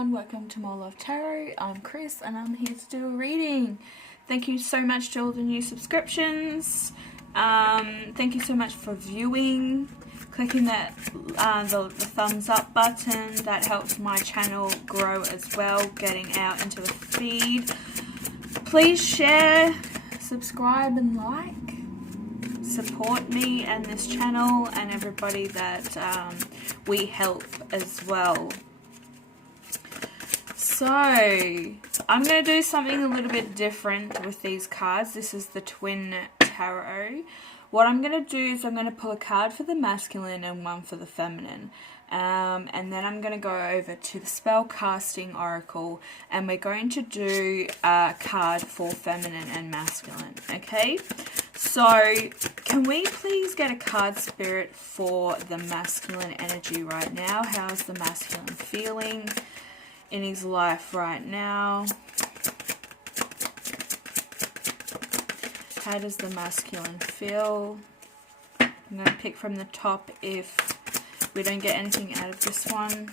everyone, welcome to More Love Tarot. I'm Chris and I'm here to do a reading. Thank you so much to all the new subscriptions. Thank you so much for viewing, clicking that the thumbs up button. That helps my channel grow as well, getting out into the feed. Please share, subscribe and like. Support me and this channel and everybody that we help as well. So, I'm going to do something a little bit different with these cards. This is the Twin Tarot. What I'm going to do is I'm going to pull a card for the masculine and one for the feminine. And then I'm going to go over to the spell casting oracle and we're going to do a card for feminine and masculine. Okay, so can we please get a card spirit for the masculine energy right now? How's the masculine feeling in his life right now? How does the masculine feel? I'm going to pick from the top if we don't get anything out of this one,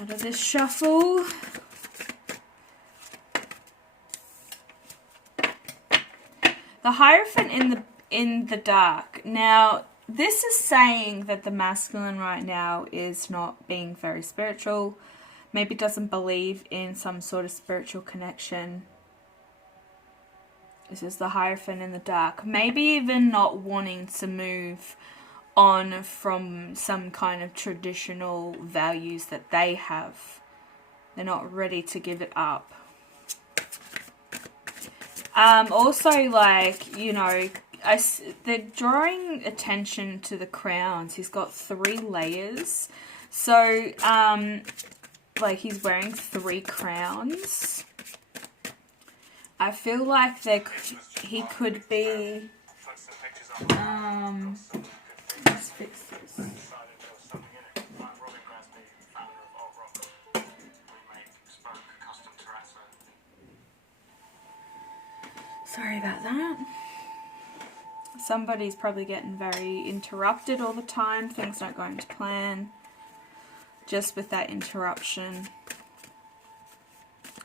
out of this shuffle. The Hierophant in the dark. Now, this is saying that the masculine right now is not being very spiritual. Maybe doesn't believe in some sort of spiritual connection. This is the Hierophant in the dark. Maybe even not wanting to move on from some kind of traditional values that they have. They're not ready to give it up. Also, like, you know, they're drawing attention to the crowns. He's got 3 layers. So, like, he's wearing 3 crowns. I feel like he could be, let's fix this. Sorry about that. Somebody's probably getting very interrupted all the time. Things not going to plan. Just with that interruption.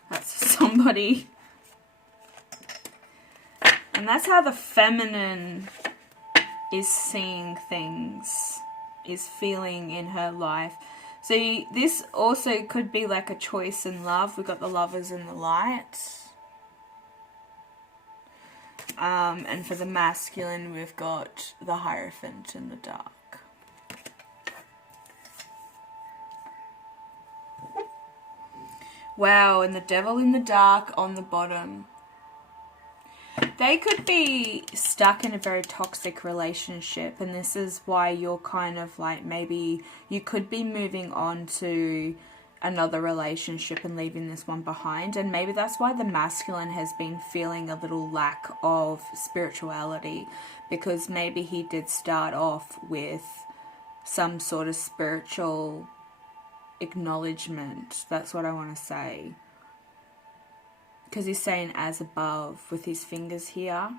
That's somebody. And that's how the feminine is seeing things, is feeling in her life. So this also could be like a choice in love. We've got the Lovers in the light. And for the masculine, we've got the Hierophant in the dark. Wow, and the Devil in the dark on the bottom. They could be stuck in a very toxic relationship, and this is why you're kind of like, maybe you could be moving on to another relationship and leaving this one behind, and maybe that's why the masculine has been feeling a little lack of spirituality, because maybe he did start off with some sort of spiritual acknowledgement. That's what I want to say. Because he's saying as above with his fingers here.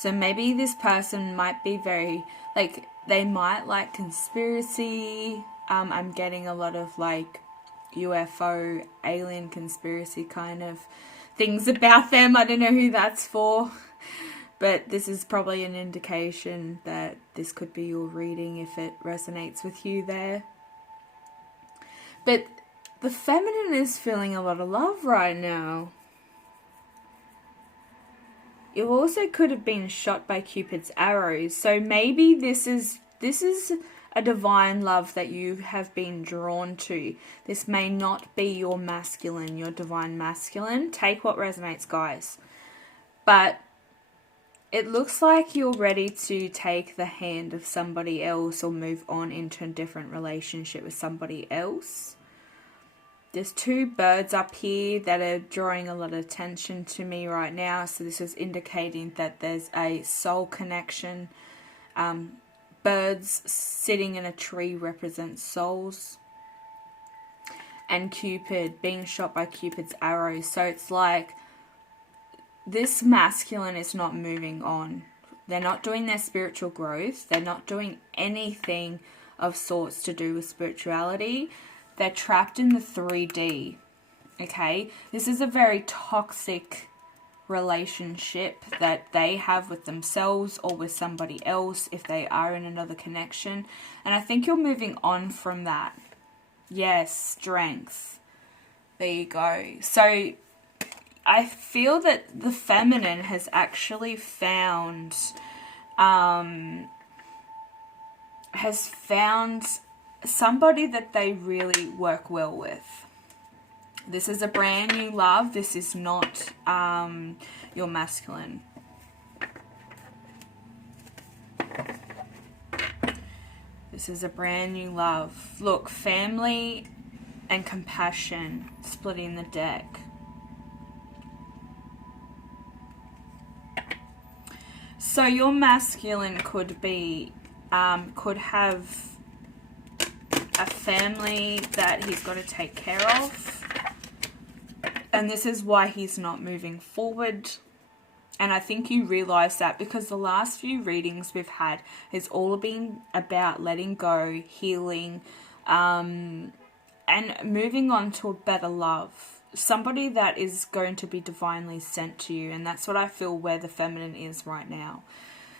So maybe this person might be very, like, they might like conspiracy. I'm getting a lot of like UFO, alien conspiracy kind of things about them. I don't know who that's for. But this is probably an indication that this could be your reading if it resonates with you there. But the feminine is feeling a lot of love right now. You also could have been shot by Cupid's arrows. So maybe this is a divine love that you have been drawn to. This may not be your masculine, your divine masculine. Take what resonates, guys. But it looks like you're ready to take the hand of somebody else or move on into a different relationship with somebody else. There's 2 birds up here that are drawing a lot of attention to me right now. So this is indicating that there's a soul connection. Birds sitting in a tree represent souls. And Cupid being shot by Cupid's arrows. So it's like this masculine is not moving on. They're not doing their spiritual growth. They're not doing anything of sorts to do with spirituality. They're trapped in the 3D. Okay? This is a very toxic relationship that they have with themselves or with somebody else if they are in another connection. And I think you're moving on from that. Yes, strength. There you go. So I feel that the feminine has actually found somebody that they really work well with. This is a brand new love. This is not your masculine. This is a brand new love. Look, family and compassion splitting the deck. So your masculine could be, could have a family that he's got to take care of. And this is why he's not moving forward. And I think you realize that because the last few readings we've had has all been about letting go, healing, and moving on to a better love. Somebody that is going to be divinely sent to you. And that's what I feel where the feminine is right now.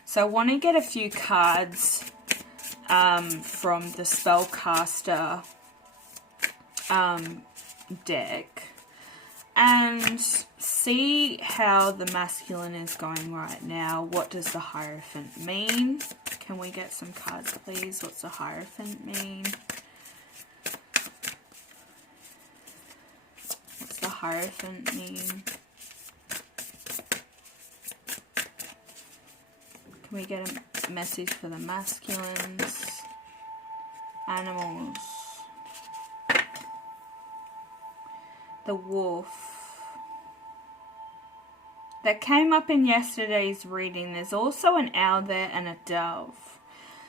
So I want to get a few cards from the Spellcaster deck. And see how the masculine is going right now. What does the Hierophant mean? Can we get some cards, please? What's the Hierophant mean? What's the Hierophant mean? Can we get a message for the masculines? Animals. The wolf. That came up in yesterday's reading. There's also an owl there and a dove.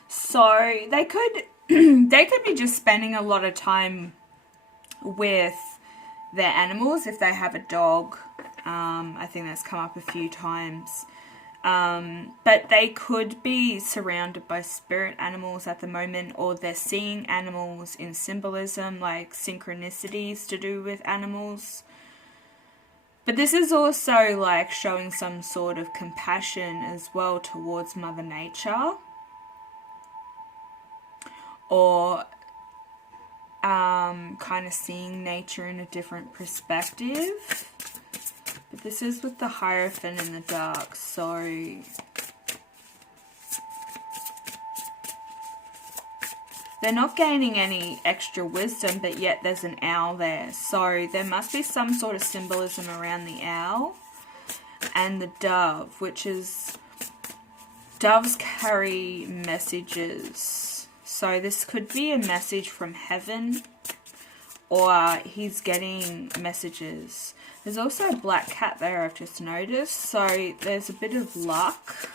So they could they could be just spending a lot of time with their animals if they have a dog. I think that's come up a few times. But they could be surrounded by spirit animals at the moment, or they're seeing animals in symbolism, like synchronicities to do with animals. But this is also like showing some sort of compassion as well towards Mother Nature, or kind of seeing nature in a different perspective. But this is with the Hierophant in the dark, so they're not gaining any extra wisdom, but yet there's an owl there. So there must be some sort of symbolism around the owl and the dove, which is, doves carry messages. So this could be a message from heaven, or he's getting messages. There's also a black cat there, I've just noticed. So there's a bit of luck.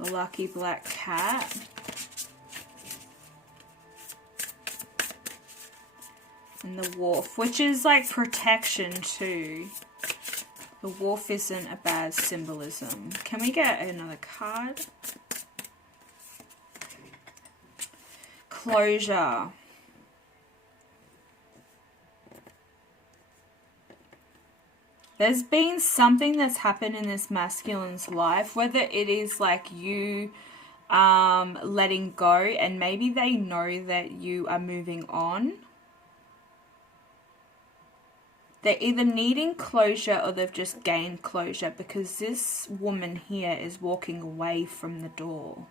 The lucky black cat. And the wolf, which is like protection too. The wolf isn't a bad symbolism. Can we get another card? Closure. There's been something that's happened in this masculine's life, whether it is like you letting go, and maybe they know that you are moving on. They're either needing closure or they've just gained closure, because this woman here is walking away from the door.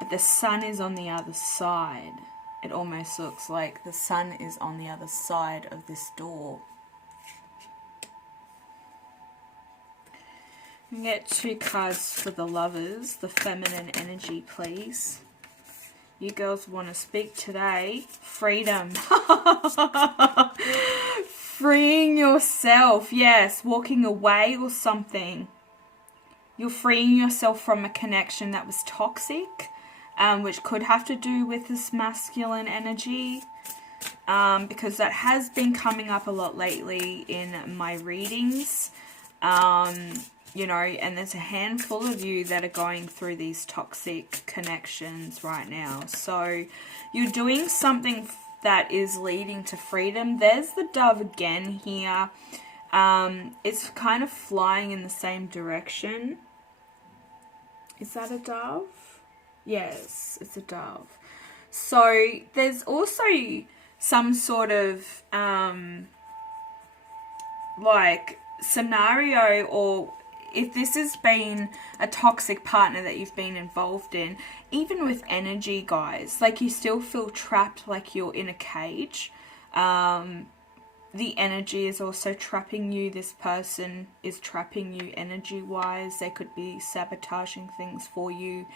But the sun is on the other side. It almost looks like the sun is on the other side of this door. We get two cards for the lovers, the feminine energy, please. You girls want to speak today. Freedom. Freeing yourself. Yes, walking away or something. You're freeing yourself from a connection that was toxic, which could have to do with this masculine energy, because that has been coming up a lot lately in my readings. you know, and there's a handful of you that are going through these toxic connections right now. So you're doing something that is leading to freedom. There's the dove again here. It's kind of flying in the same direction. Is that a dove? Yes, it's a dove. So there's also some sort of like scenario, or if this has been a toxic partner that you've been involved in, even with energy, guys, like you still feel trapped, like you're in a cage. The energy is also trapping you. This person is trapping you energy-wise. They could be sabotaging things for you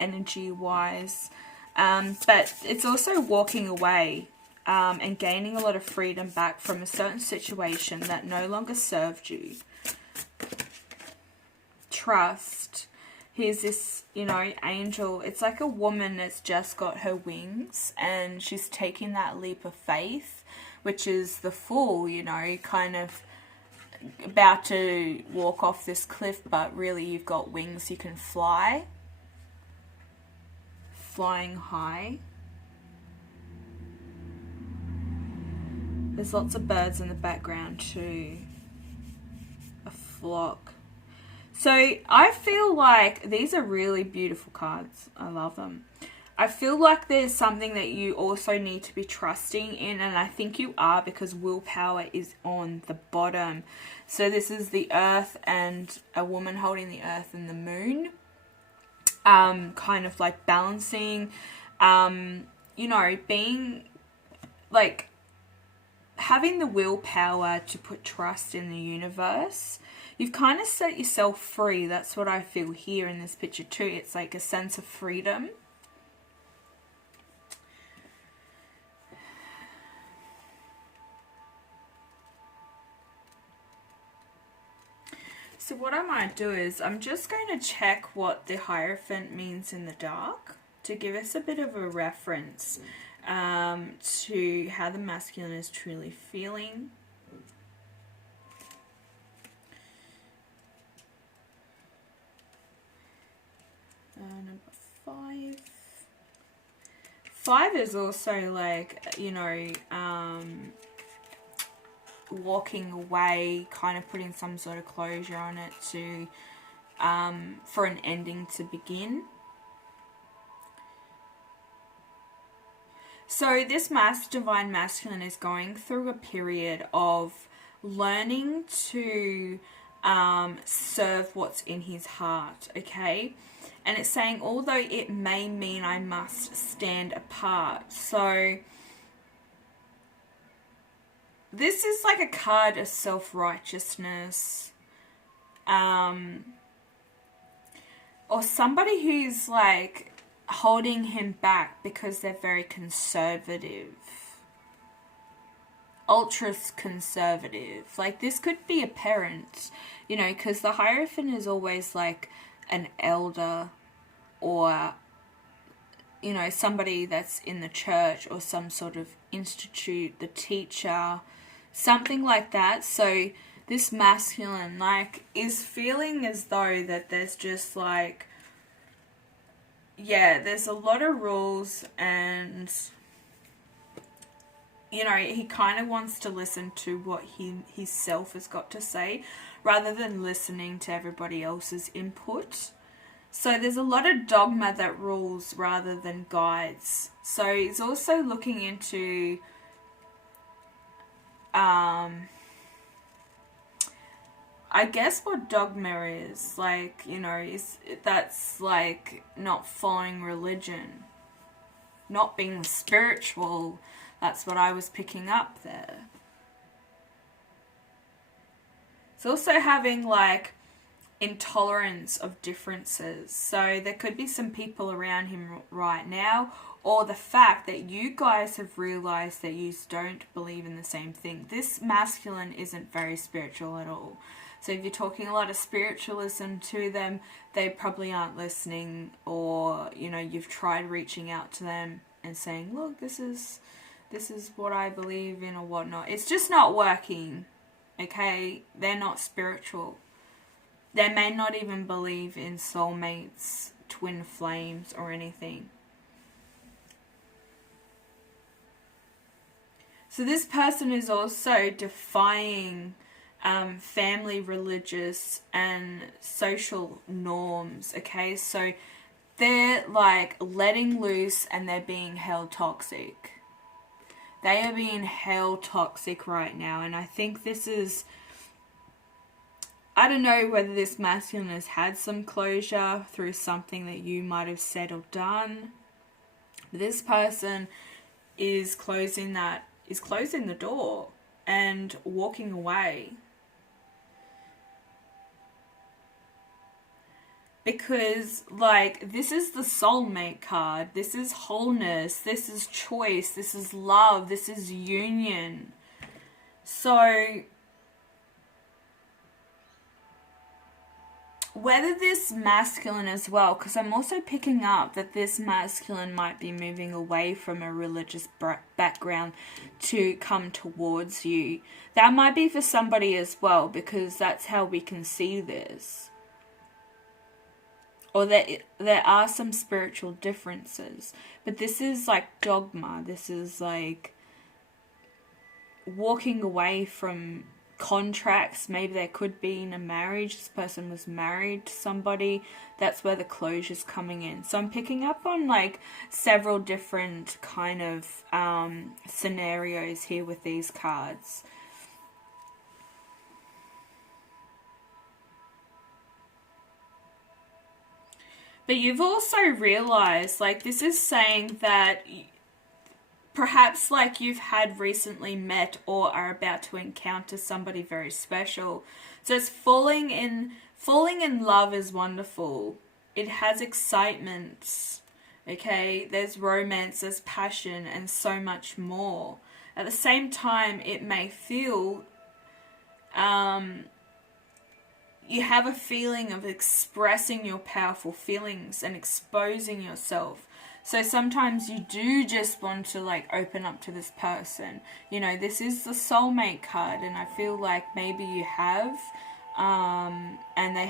energy-wise. But it's also walking away and gaining a lot of freedom back from a certain situation that no longer served you. Trust. Here's this, you know, angel. It's like a woman that's just got her wings and she's taking that leap of faith, which is the Fool, you know, kind of about to walk off this cliff, but really you've got wings, you can fly. Flying high. There's lots of birds in the background too. A flock. So I feel like these are really beautiful cards. I love them. I feel like there's something that you also need to be trusting in, and I think you are, because willpower is on the bottom. So this is the earth and a woman holding the earth and the moon. Kind of like balancing, you know, being like having the willpower to put trust in the universe. You've kind of set yourself free. That's what I feel here in this picture too. It's like a sense of freedom. So what I might do is I'm just going to check what the Hierophant means in the dark to give us a bit of a reference to how the masculine is truly feeling. Number 5. 5 is also like, you know, walking away, kind of putting some sort of closure on it to for an ending to begin. So this divine masculine is going through a period of learning to serve what's in his heart, okay? And it's saying, although it may mean I must stand apart. So this is like a card of self-righteousness. Or somebody who's like holding him back because they're very conservative. Ultra conservative. Like this could be a parent, you know, because the Hierophant is always like an elder or, you know, somebody that's in the church or some sort of institute, the teacher, something like that. So this masculine like is feeling as though that there's just like, yeah, there's a lot of rules, and you know, he kind of wants to listen to what his self has got to say rather than listening to everybody else's input. So there's a lot of dogma that rules rather than guides. So he's also looking into I guess what dogma is, like, you know, that's like not following religion, not being spiritual. That's what I was picking up there. It's also having like intolerance of differences. So there could be some people around him right now, or the fact that you guys have realized that you don't believe in the same thing. This masculine isn't very spiritual at all. So if you're talking a lot of spiritualism to them, they probably aren't listening, or, you know, you've tried reaching out to them and saying, look, this is what I believe in or whatnot. It's just not working, okay? They're not spiritual. They may not even believe in soulmates, twin flames, or anything. So this person is also defying family, religious, and social norms, okay? So they're like letting loose and they're being held toxic. They are being held toxic right now. And I think this is, I don't know whether this masculine has had some closure through something that you might have said or done. But this person is closing the door and walking away. Because, like, this is the soulmate card. This is wholeness. This is choice. This is love. This is union. So, whether this masculine as well, because I'm also picking up that this masculine might be moving away from a religious background to come towards you. That might be for somebody as well, because that's how we can see this. Or there are some spiritual differences. But this is like dogma. This is like walking away from contracts. Maybe there could be in a marriage. This person was married to somebody. That's where the closure's coming in. So I'm picking up on like several different kind of scenarios here with these cards. But you've also realized, like, this is saying that perhaps, like, you've had recently met or are about to encounter somebody very special. So it's falling in love is wonderful. It has excitement, okay? There's romance, there's passion, and so much more. At the same time, it may feel you have a feeling of expressing your powerful feelings and exposing yourself. So sometimes you do just want to like open up to this person. You know, this is the soulmate card, and I feel like maybe you have, and they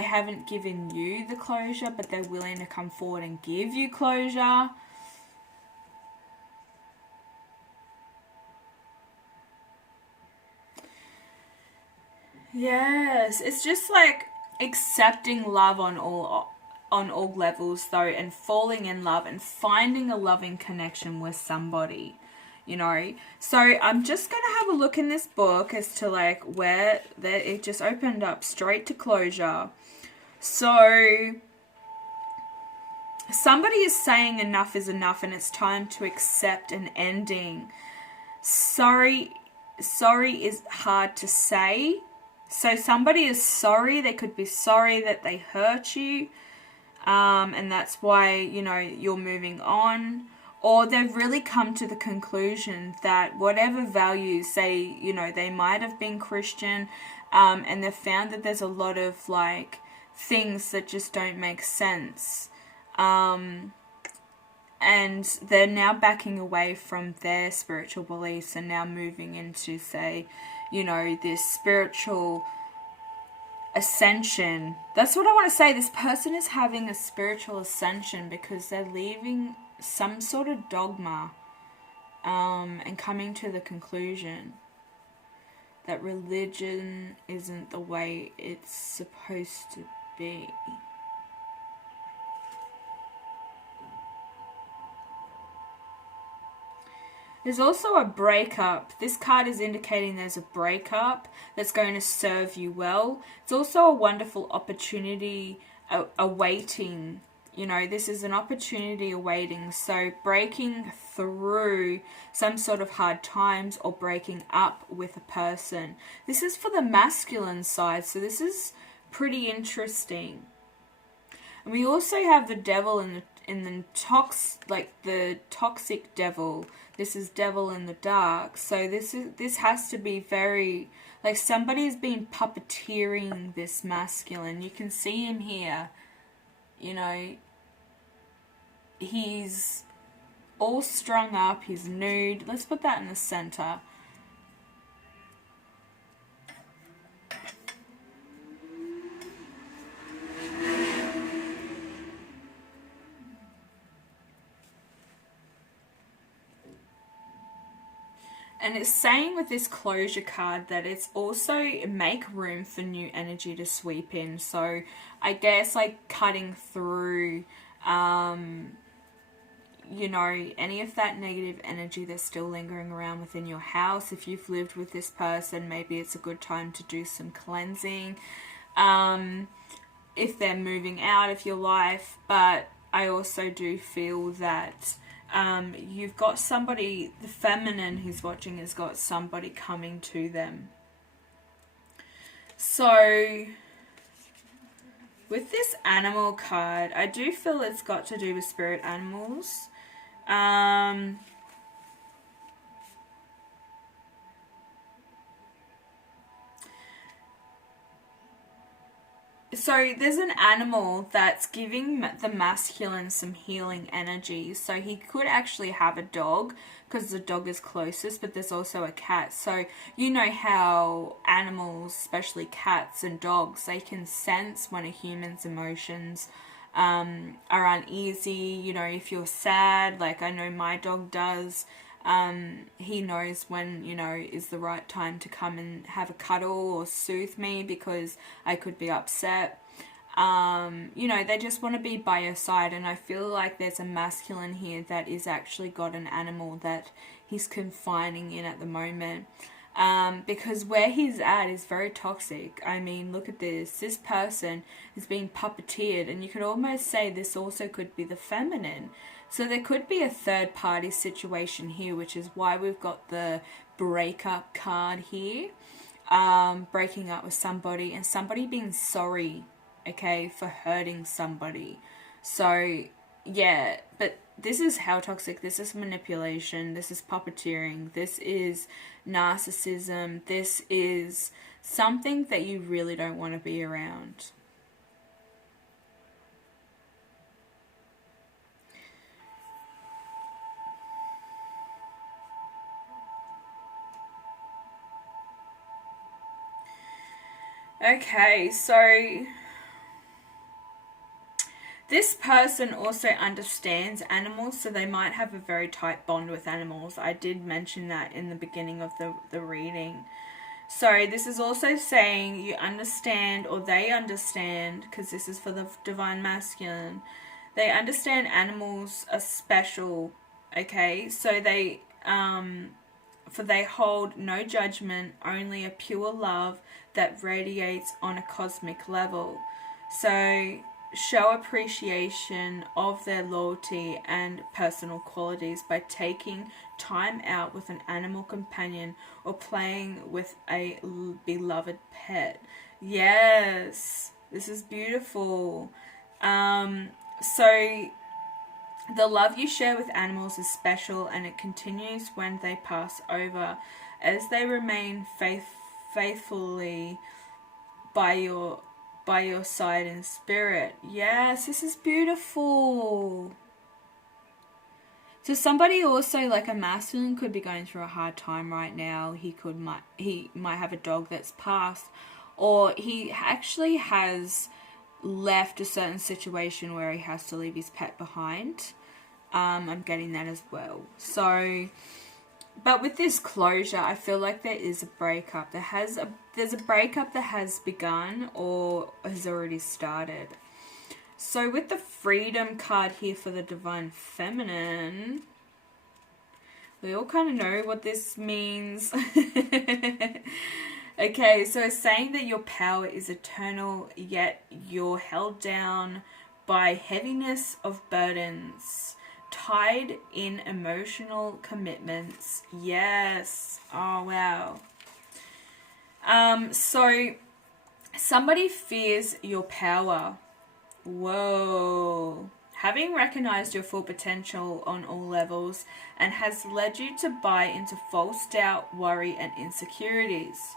haven't given you the closure, but they're willing to come forward and give you closure. Yes, it's just like accepting love on all levels though, and falling in love and finding a loving connection with somebody, you know. So I'm just going to have a look in this book as to like where it just opened up straight to closure. So somebody is saying enough is enough and it's time to accept an ending. Sorry is hard to say. So somebody is sorry. They could be sorry that they hurt you. And that's why, you know, you're moving on. Or they've really come to the conclusion that whatever values they might have been Christian, and they've found that there's a lot of like things that just don't make sense. And they're now backing away from their spiritual beliefs and now moving into, say, you know, this spiritual ascension. That's what I want to say. This person is having a spiritual ascension because they're leaving some sort of dogma and coming to the conclusion that religion isn't the way it's supposed to be. There's also a breakup. This card is indicating there's a breakup that's going to serve you well. It's also a wonderful opportunity awaiting. You know, this is an opportunity awaiting. So breaking through some sort of hard times or breaking up with a person. This is for the masculine side. So this is pretty interesting. And we also have the devil in the toxic devil. This is devil in the dark. So this has to be very, like, somebody's been puppeteering this masculine. You can see him here. You know, he's all strung up. He's nude. Let's put that in the center. And it's saying with this closure card that it's also make room for new energy to sweep in. So I guess like cutting through, you know, any of that negative energy that's still lingering around within your house. If you've lived with this person, maybe it's a good time to do some cleansing. If they're moving out of your life. But I also do feel that you've got somebody, the feminine who's watching has got somebody coming to them. So with this animal card, I do feel it's got to do with spirit animals. So there's an animal that's giving the masculine some healing energy. So he could actually have a dog because the dog is closest, but there's also a cat. So you know how animals, especially cats and dogs, they can sense when a human's emotions are uneasy. You know, if you're sad, like I know my dog does. He knows when, you know, is the right time to come and have a cuddle or soothe me because I could be upset. You know, they just want to be by your side, and I feel like there's a masculine here that is actually got an animal that he's confining in at the moment. Because where he's at is very toxic. I mean, look at this. This person is being puppeteered, and you could almost say this also could be the feminine. So there could be a third party situation here, which is why we've got the breakup card here. Breaking up with somebody and somebody being sorry, okay, for hurting somebody. So, yeah, but this is how toxic. This is manipulation. This is puppeteering. This is narcissism. This is something that you really don't want to be around. Okay, so this person also understands animals, so they might have a very tight bond with animals. I did mention that in the beginning of the reading. So this is also saying you understand, or they understand, because this is for the Divine Masculine, they understand animals are special, okay? So they hold no judgment, only a pure love that radiates on a cosmic level. So show appreciation of their loyalty and personal qualities by taking time out with an animal companion or playing with a beloved pet. Yes, this is beautiful. So the love you share with animals is special, and it continues when they pass over, as they remain faithfully by your side in spirit. Yes, this is beautiful. So somebody also, like a masculine, could be going through a hard time right now. He might have a dog that's passed, or he actually has left a certain situation where he has to leave his pet behind. I'm getting that as well. So, but with this closure, I feel like there is a breakup. There's a breakup that has begun or has already started. So with the Freedom card here for the Divine Feminine, we all kind of know what this means. Okay, so it's saying that your power is eternal, yet you're held down by heaviness of burdens, tied in emotional commitments. Yes. Oh, wow. So somebody fears your power. Whoa. Having recognized your full potential on all levels and has led you to buy into false doubt, worry, and insecurities.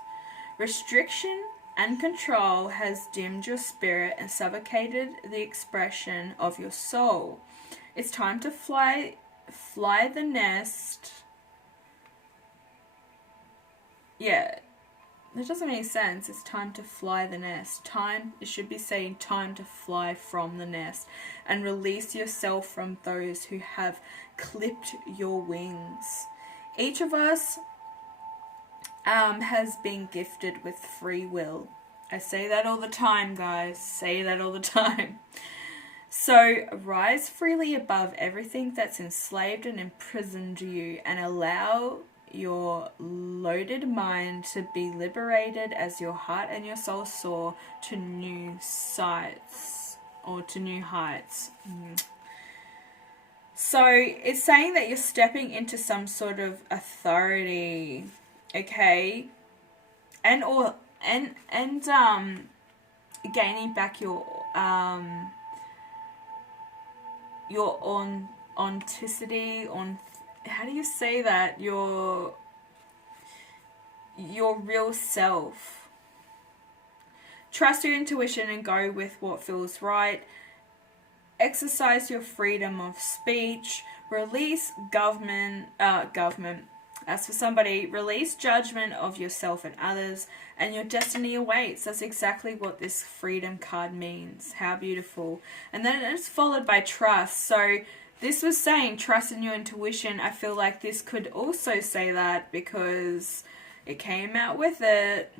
Restriction and control has dimmed your spirit and suffocated the expression of your soul. It's time to fly the nest. Yeah, that doesn't make any sense. It's time to fly the nest. It should be saying time to fly from the nest and release yourself from those who have clipped your wings. Each of us has been gifted with free will. I say that all the time, guys. Say that all the time. So rise freely above everything that's enslaved and imprisoned you, and allow your loaded mind to be liberated as your heart and your soul soar to new sights, or to new heights. So it's saying that you're stepping into some sort of authority, okay, and gaining back your authenticity, how do you say that, your real self. Trust your intuition and go with what feels right. Exercise your freedom of speech. Release government. As for somebody, release judgment of yourself and others, and your destiny awaits. That's exactly what this freedom card means. How beautiful. And then it's followed by trust. So this was saying trust in your intuition. I feel like this could also say that because it came out with it.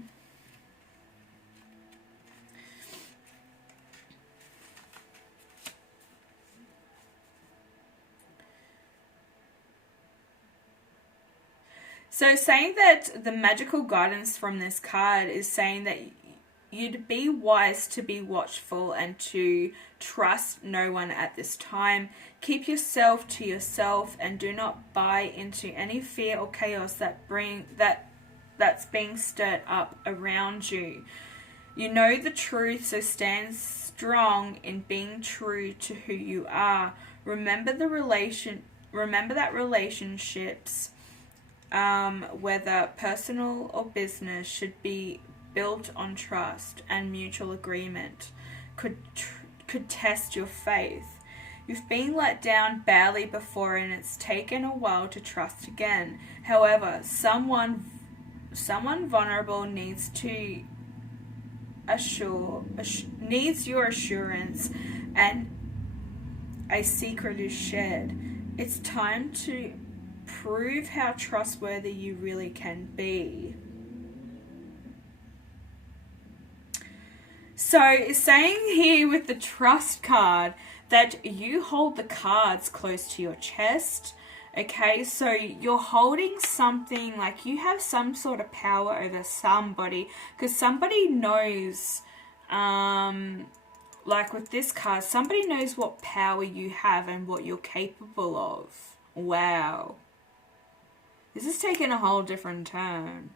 So saying that the magical guidance from this card is saying that you'd be wise to be watchful and to trust no one at this time. Keep yourself to yourself and do not buy into any fear or chaos that's being stirred up around you. You know the truth, so stand strong in being true to who you are. Remember that relationships, whether personal or business, should be built on trust and mutual agreement. Could test your faith. You've been let down badly before, and it's taken a while to trust again. However, someone vulnerable needs your assurance, and a secret is shared. It's time to prove how trustworthy you really can be. So it's saying here with the trust card that you hold the cards close to your chest. Okay, so you're holding something, like you have some sort of power over somebody, because somebody knows, like with this card, somebody knows what power you have and what you're capable of. Wow. This is taking a whole different turn.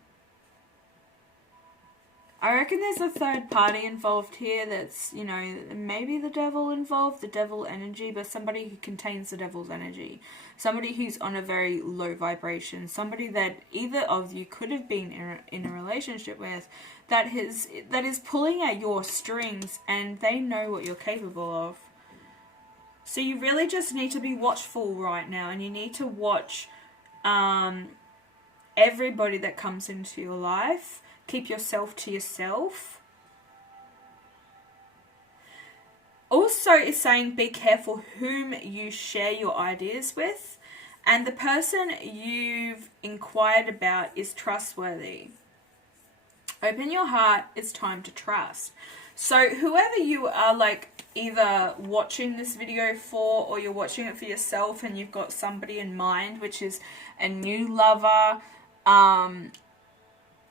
I reckon there's a third party involved here that's, you know, maybe the devil involved, the devil energy, but somebody who contains the devil's energy. Somebody who's on a very low vibration. Somebody that either of you could have been in a relationship with that is pulling at your strings, and they know what you're capable of. So you really just need to be watchful right now, and you need to watch everybody that comes into your life. Keep yourself to yourself. Also, it's saying be careful whom you share your ideas with, and the person you've inquired about is trustworthy. Open your heart. It's time to trust. So whoever you are, like either watching this video for, or you're watching it for yourself and you've got somebody in mind, which is a new lover,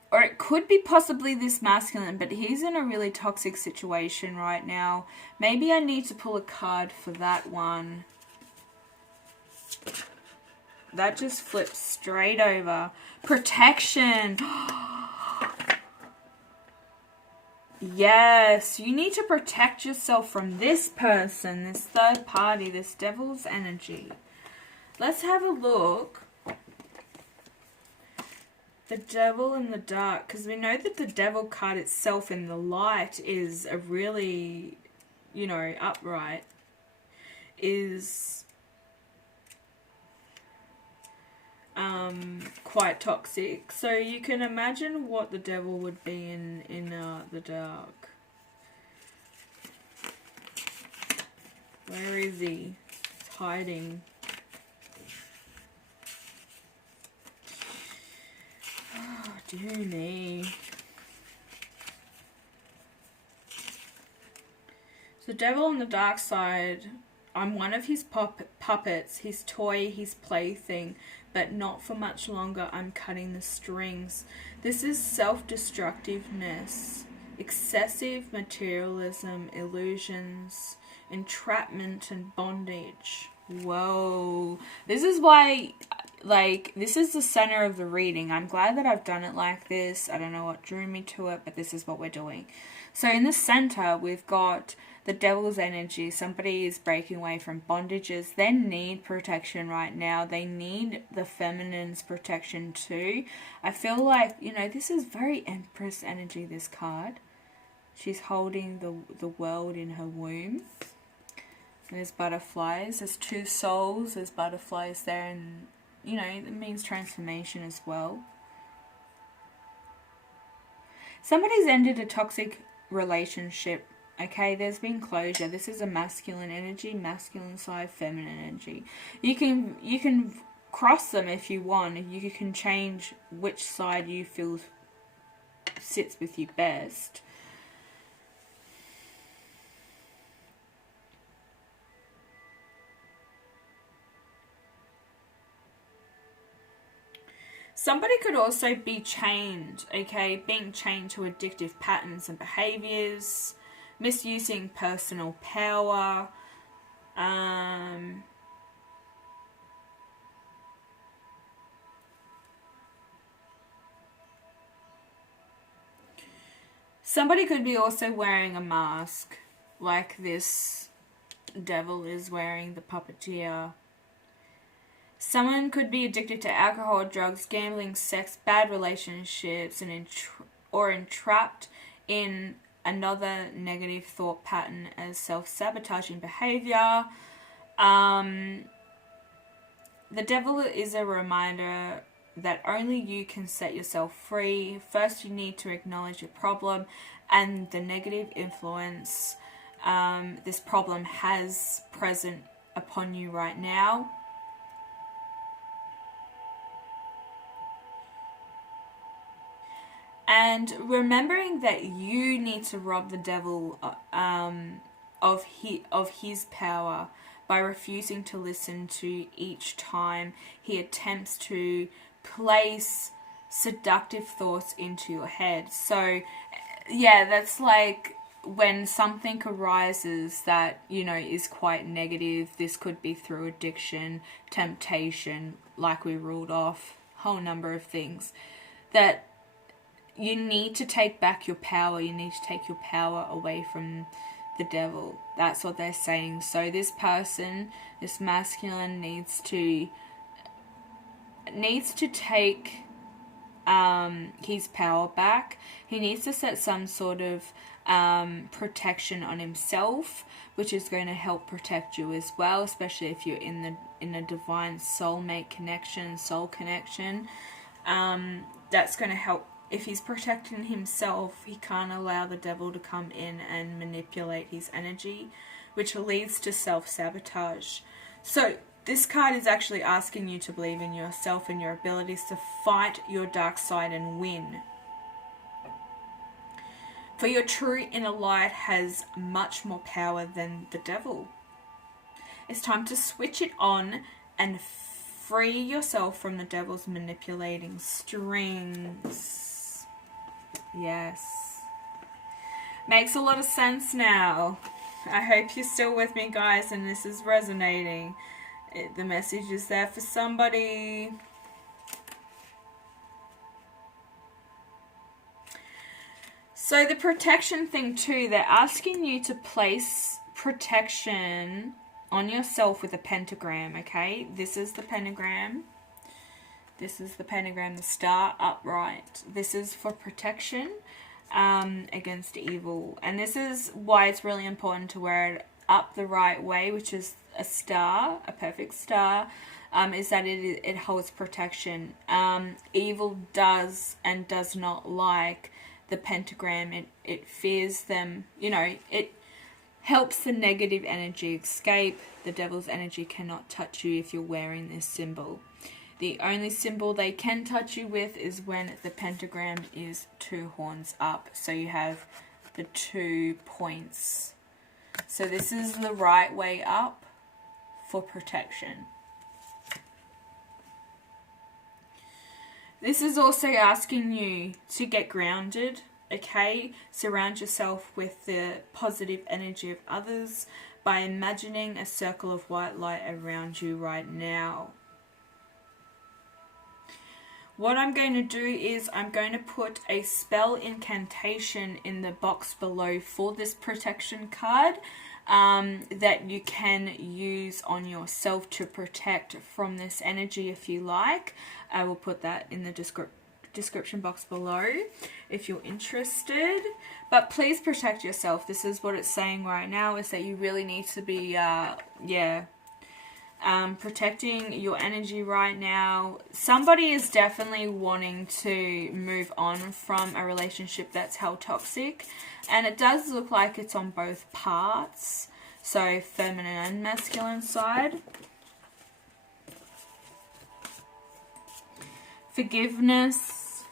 or it could be possibly this masculine, but he's in a really toxic situation right now. Maybe I need to pull a card for that one. That just flips straight over. Protection. Yes, you need to protect yourself from this person, this third party, this devil's energy. Let's have a look. The devil in the dark, because we know that the devil card itself in the light is a really, you know, upright, is quite toxic. So you can imagine what the devil would be in the dark. Where is he? He's hiding. Oh, do need. The devil on the dark side. I'm one of his puppets, his toy, his plaything, but not for much longer. I'm cutting the strings. This is self-destructiveness, excessive materialism, illusions, entrapment, and bondage. Whoa. This is why, like, this is the center of the reading. I'm glad that I've done it like this. I don't know what drew me to it, but this is what we're doing. So in the center, we've got the devil's energy. Somebody is breaking away from bondages. They need protection right now. They need the feminine's protection too. I feel like, you know, this is very Empress energy, this card. She's holding the world in her womb. There's butterflies. There's two souls. There's butterflies there, and, you know, it means transformation as well. Somebody's ended a toxic relationship. Okay, there's been closure. This is a masculine energy, masculine side, feminine energy. You can cross them if you want. You can change which side you feel sits with you best. Somebody could also be chained, okay, being chained to addictive patterns and behaviors, misusing personal power, somebody could be also wearing a mask, like this devil is wearing, the puppeteer. Someone could be addicted to alcohol, drugs, gambling, sex, bad relationships, and entrapped in another negative thought pattern as self-sabotaging behavior. The devil is a reminder that only you can set yourself free. First, you need to acknowledge your problem and the negative influence this problem has present upon you right now. And remembering that you need to rob the devil of his power by refusing to listen to each time he attempts to place seductive thoughts into your head. So, yeah, that's like when something arises that, you know, is quite negative. This could be through addiction, temptation, like we ruled off, whole number of things that you need to take back your power. You need to take your power away from the devil. That's what they're saying. So this person, this masculine, needs to take his power back. He needs to set some sort of protection on himself, which is going to help protect you as well, especially if you're in a divine soulmate connection, soul connection. That's going to help. If he's protecting himself, he can't allow the devil to come in and manipulate his energy, which leads to self-sabotage. So this card is actually asking you to believe in yourself and your abilities to fight your dark side and win. For your true inner light has much more power than the devil. It's time to switch it on and free yourself from the devil's manipulating strings. Yes. Makes a lot of sense now. I hope you're still with me, guys, and this is resonating. The message is there for somebody. So the protection thing too, they're asking you to place protection on yourself with a pentagram, okay? This is the pentagram. This is the pentagram, the star upright. This is for protection against evil. And this is why it's really important to wear it up the right way, which is a star, a perfect star, is that it holds protection. Evil does and does not like the pentagram. It fears them. You know, it helps the negative energy escape. The devil's energy cannot touch you if you're wearing this symbol. The only symbol they can touch you with is when the pentagram is 2 horns up. So you have the 2 points. So this is the right way up for protection. This is also asking you to get grounded, okay? Surround yourself with the positive energy of others by imagining a circle of white light around you right now. What I'm going to do is I'm going to put a spell incantation in the box below for this protection card that you can use on yourself to protect from this energy if you like. I will put that in the description box below if you're interested. But please protect yourself. This is what it's saying right now, is that you really need to be, protecting your energy right now. Somebody is definitely wanting to move on from a relationship that's held toxic, and it does look like it's on both parts, so feminine and masculine side. Forgiveness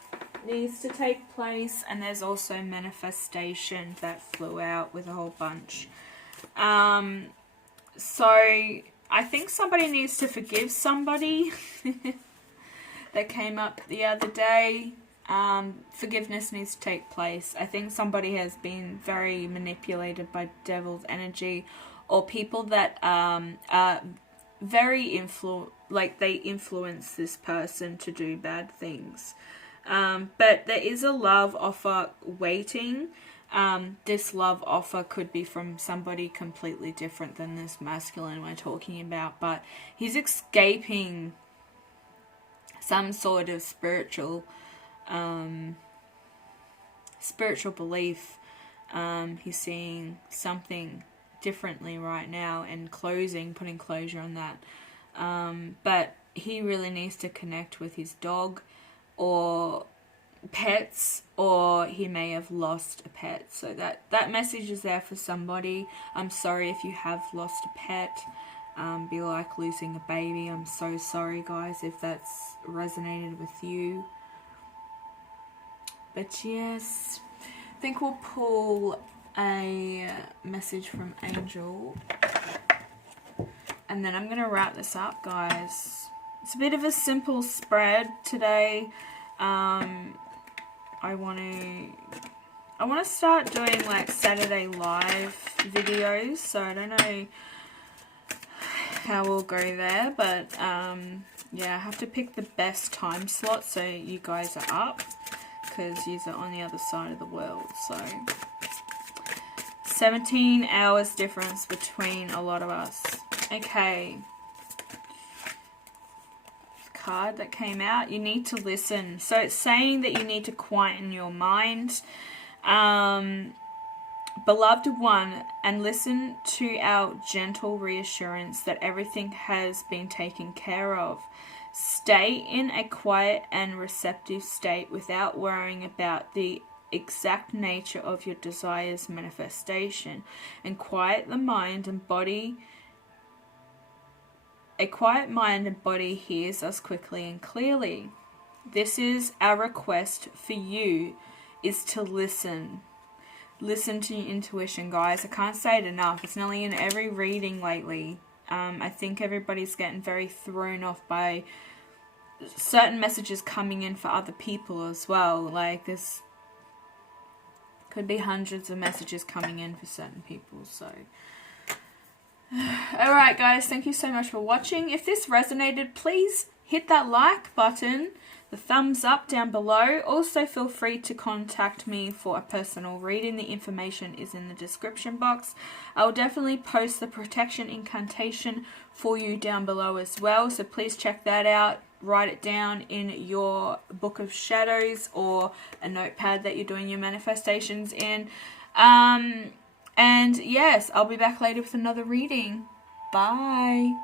needs to take place, and there's also manifestation that flew out with a whole bunch. So I think somebody needs to forgive somebody that came up the other day. Forgiveness needs to take place. I think somebody has been very manipulated by devil's energy, or people that are very they influence this person to do bad things. But there is a love offer waiting. This love offer could be from somebody completely different than this masculine we're talking about, but he's escaping some sort of spiritual belief. He's seeing something differently right now and putting closure on that. But he really needs to connect with his dog or pets, or he may have lost a pet. So that message is there for somebody. I'm sorry if you have lost a pet. Be like losing a baby. I'm so sorry, guys, if that's resonated with you. But yes, I think we'll pull a message from Angel, and then I'm gonna wrap this up, guys. It's a bit of a simple spread today. I want to start doing like Saturday live videos, so I don't know how we'll go there, but yeah, I have to pick the best time slot so you guys are up, because you are on the other side of the world. So 17 hours difference between a lot of us. Okay, card that came out, you need to listen. So it's saying that you need to quieten your mind, beloved one, and listen to our gentle reassurance that everything has been taken care of. Stay in a quiet and receptive state without worrying about the exact nature of your desire's manifestation, and quiet the mind and body. A quiet mind and body hears us quickly and clearly. This is our request for you, is to listen. Listen to your intuition, guys. I can't say it enough. It's nearly in every reading lately. I think everybody's getting very thrown off by certain messages coming in for other people as well. Like, there's could be hundreds of messages coming in for certain people, so... Alright guys, thank you so much for watching. If this resonated, please hit that like button, the thumbs up down below. Also feel free to contact me for a personal reading. The information is in the description box. I will definitely post the protection incantation for you down below as well, so please check that out. Write it down in your book of shadows or a notepad that you're doing your manifestations in. And yes, I'll be back later with another reading. Bye.